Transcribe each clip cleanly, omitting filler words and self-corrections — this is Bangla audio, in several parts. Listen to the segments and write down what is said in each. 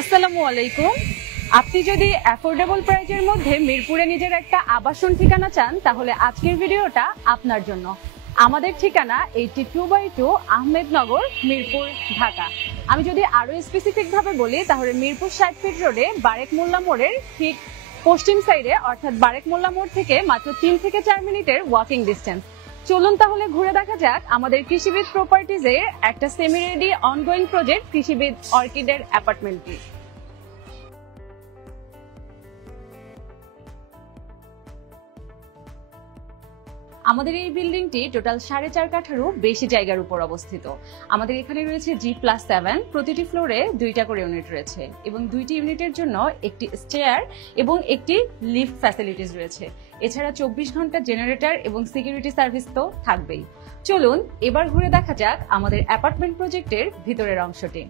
আসসালামু আলাইকুম। আপনি যদি অ্যাফোর্ডেবল প্রাইজের মধ্যে মিরপুরে নিজের একটা আবাসন ঠিকানা চান তাহলে আজকের ভিডিওটা আপনার জন্য। আমাদের ঠিকানা 82/2 আহমেদনগর, মিরপুর, ঢাকা। আমি যদি আরো স্পেসিফিক ভাবে বলি তাহলে মিরপুর 60 ফিট রোডে বারেক মোল্লা মোড়ের ঠিক পশ্চিম সাইডে, অর্থাৎ বারেক মোল্লা মোড় থেকে মাত্র 3 থেকে 4 মিনিটের ওয়াকিং ডিস্টেন্স। চলুন তাহলে ঘুরে দেখা যাক আমাদের কৃষিবিদ প্রপার্টিজের একটা সেমি রেডি অনগোয়িং প্রজেক্ট কৃষিবিদ অর্কিডের অ্যাপার্টমেন্টটি। আমাদের এই বিল্ডিংটি টোটাল 4.5 কাঠারও বেশি জায়গার উপর অবস্থিত। আমাদের এখানে রয়েছে G+7, প্রতিটি ফ্লোরে 2টা করে ইউনিট রয়েছে এবং 2টি ইউনিটের জন্য একটি স্টেয়ার এবং একটি লিফট ফ্যাসিলিটিস রয়েছে। এছাড়া 24 ঘন্টা জেনারেটর এবং সিকিউরিটি সার্ভিস তো থাকবেই। চলুন এবার ঘুরে দেখা যাক আমাদের অ্যাপার্টমেন্ট প্রজেক্টের ভিতরের অংশটি।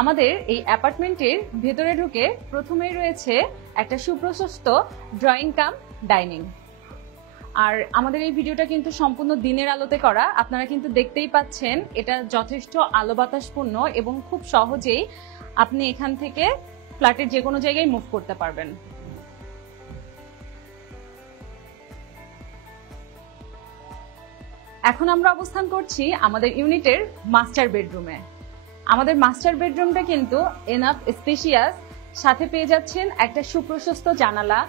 আমাদের এই অ্যাপার্টমেন্টের ভেতরে ঢুকে প্রথমেই রয়েছে একটা সুপ্রশস্ত ড্রয়িং কাম ডাইনিং। আর আমাদের এই ভিডিওটা কিন্তু সম্পূর্ণ দিনের আলোতে করা, আপনারা কিন্তু দেখতেই পাচ্ছেন এটা যথেষ্ট আলো বাতাসপূর্ণ এবং খুব সহজেই আপনি এখান থেকে ফ্ল্যাটের যে কোনো জায়গায় মুভ করতে পারবেন। এখন আমরা অবস্থান করছি আমাদের ইউনিটের মাস্টার বেডরুমে। আমাদের মাস্টার বেডরুমটা কিন্তু এনাফ স্পেশিয়াস, সাথে পেয়ে যাচ্ছেন একটা সুপ্রশস্ত জানালা।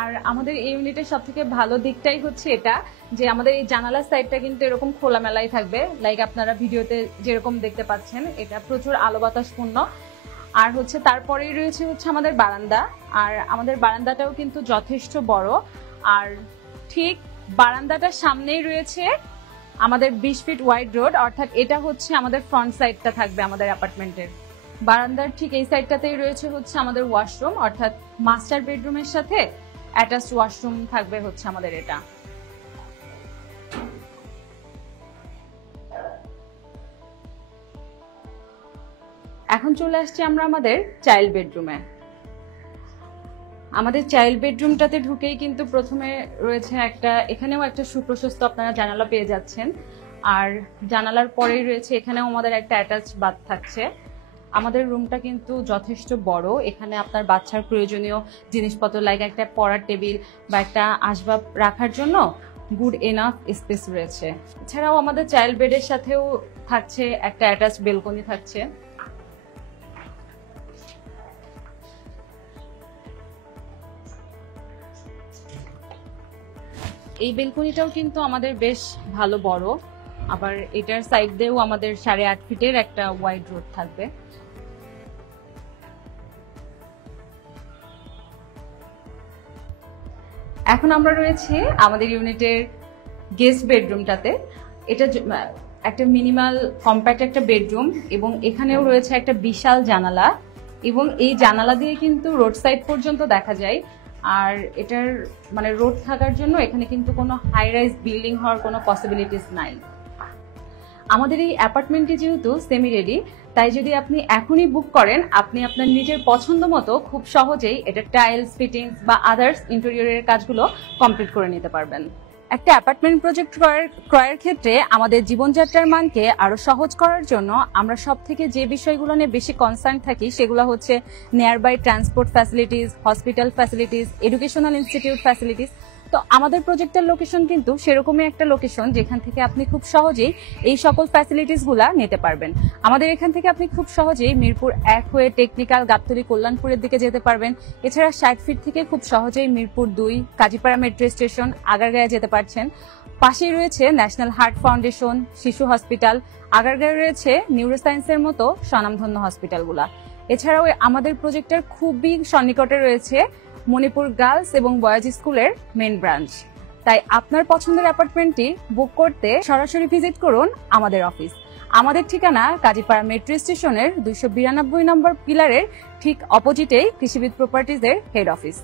আর আমাদের এই ইউনিটের সব থেকে ভালো দিকটাই হচ্ছে এটা যে আমাদের এই জানালার সাইডটা কিন্তু এরকম খোলামেলাই থাকবে, লাইক আপনারা ভিডিওতে যেরকম দেখতে পাচ্ছেন। এটা প্রচুর আলো বাতাসপূর্ণ। আর হচ্ছে তারপরেই রয়েছে আমাদের বারান্দা, আর আমাদের বারান্দাটাও কিন্তু যথেষ্ট বড়। আর ঠিক বারান্দাটার সামনেই রয়েছে আমাদের 20 ফিট ওয়াইড রোড, অর্থাৎ এটা হচ্ছে আমাদের ফ্রন্ট সাইডটা থাকবে আমাদের অ্যাপার্টমেন্টের। বারান্দার ঠিক এই সাইডটাতেই রয়েছে আমাদের ওয়াশরুম, অর্থাৎ মাস্টার বেডরুমের সাথে অ্যাটাচড ওয়াশরুম থাকবে আমাদের এটা। এখন চলে আসছি আমরা আমাদের চাইল্ড বেডরুমে। আমাদের চাইল্ড বেডরুমটাতে ঢুকেই কিন্তু প্রথমে রয়েছে এখানেও একটা সুপ্রশস্ত আপনারা জানালা পেয়ে যাচ্ছেন। আর জানালার পরেই রয়েছে এখানেও আমাদের একটা অ্যাটাচ বাথ থাকছে। আমাদের রুমটা কিন্তু যথেষ্ট বড়, এখানে আপনার বাচ্চার প্রয়োজনীয় জিনিসপত্র লাইক একটা পড়ার টেবিল বা একটা আসবাব রাখার জন্য গুড এনাফ স্পেস রয়েছে। এছাড়াও আমাদের চাইল্ড বেডের সাথেও থাকছে একটা অ্যাটাচ বেলকনি থাকছে। এই বেলকনিটাও কিন্তু আমাদের বেশ ভালো বড়, আবার এটার সাইড দিয়েও আমাদের 8.5 ফিটের একটা ওয়াইড রোড থাকবে। এখন আমরা রয়েছে আমাদের ইউনিটের গেস্ট বেডরুমটাতে। এটা একটা মিনিমাল কম্প্যাক্ট একটা বেডরুম এবং এখানেও রয়েছে একটা বিশাল জানালা এবং এই জানালা দিয়ে কিন্তু রোড সাইড পর্যন্ত দেখা যায়। আর এটার রোড থাকার জন্য এখানে কিন্তু কোনো হাই রাইজ বিল্ডিং হওয়ার কোনো পসিবিলিটিস নাই। আমাদের এই অ্যাপার্টমেন্টটি যেহেতু সেমি রেডি, তাই যদি আপনি এখনই বুক করেন আপনি আপনার নিজের পছন্দ মতো খুব সহজেই এটা টাইলস, ফিটিংস বা আদার্স ইন্টেরিয়রের কাজগুলো কমপ্লিট করে নিতে পারবেন। একটা অ্যাপার্টমেন্ট প্রজেক্ট ক্রয়ের ক্ষেত্রে আমাদের জীবনযাত্রার মানকে আরো সহজ করার জন্য আমরা সব থেকে যে বিষয়গুলো নিয়ে বেশি কনসার্ন থাকি সেগুলো হচ্ছে nearby transport facilities, hospital facilities, educational institute facilities. তো আমাদের প্রজেক্টের লোকেশন কিন্তু সেরকমই একটা লোকেশন যেখান থেকে আপনি খুব সহজেই এই সকল ফ্যাসিলিটিস গুলা নিতে পারবেন। আমাদের এখান থেকে আপনি খুব সহজেই মিরপুর 1 হয়ে টেকনিক্যাল, গাবতলী, কল্যাণপুরের দিকে যেতে পারবেন। এছাড়া 60 ফিট থেকে খুব সহজেই মিরপুর 2, কাজীপাড়া মেট্রো স্টেশন, আগারগাঁয়ে যেতে পারছেন। পাশেই রয়েছে ন্যাশনাল হার্ট ফাউন্ডেশন, শিশু হসপিটাল, আগারগাঁয়ে রয়েছে নিউরোসায়েন্সের মতো স্বনামধন্য হসপিটালগুলা। এছাড়াও আমাদের প্রজেক্টের খুবই সন্নিকটে রয়েছে মণিপুর গার্লস এবং বয়েজ স্কুলের মেইন ব্রাঞ্চ। তাই আপনার পছন্দের অ্যাপার্টমেন্টটি বুক করতে সরাসরি ভিজিট করুন আমাদের অফিস। আমাদের ঠিকানা কাজীপাড়া মেট্রো স্টেশনের 292 নম্বর পিলারের ঠিক অপোজিটেই কৃষিবিদ প্রপার্টিজের হেড অফিস।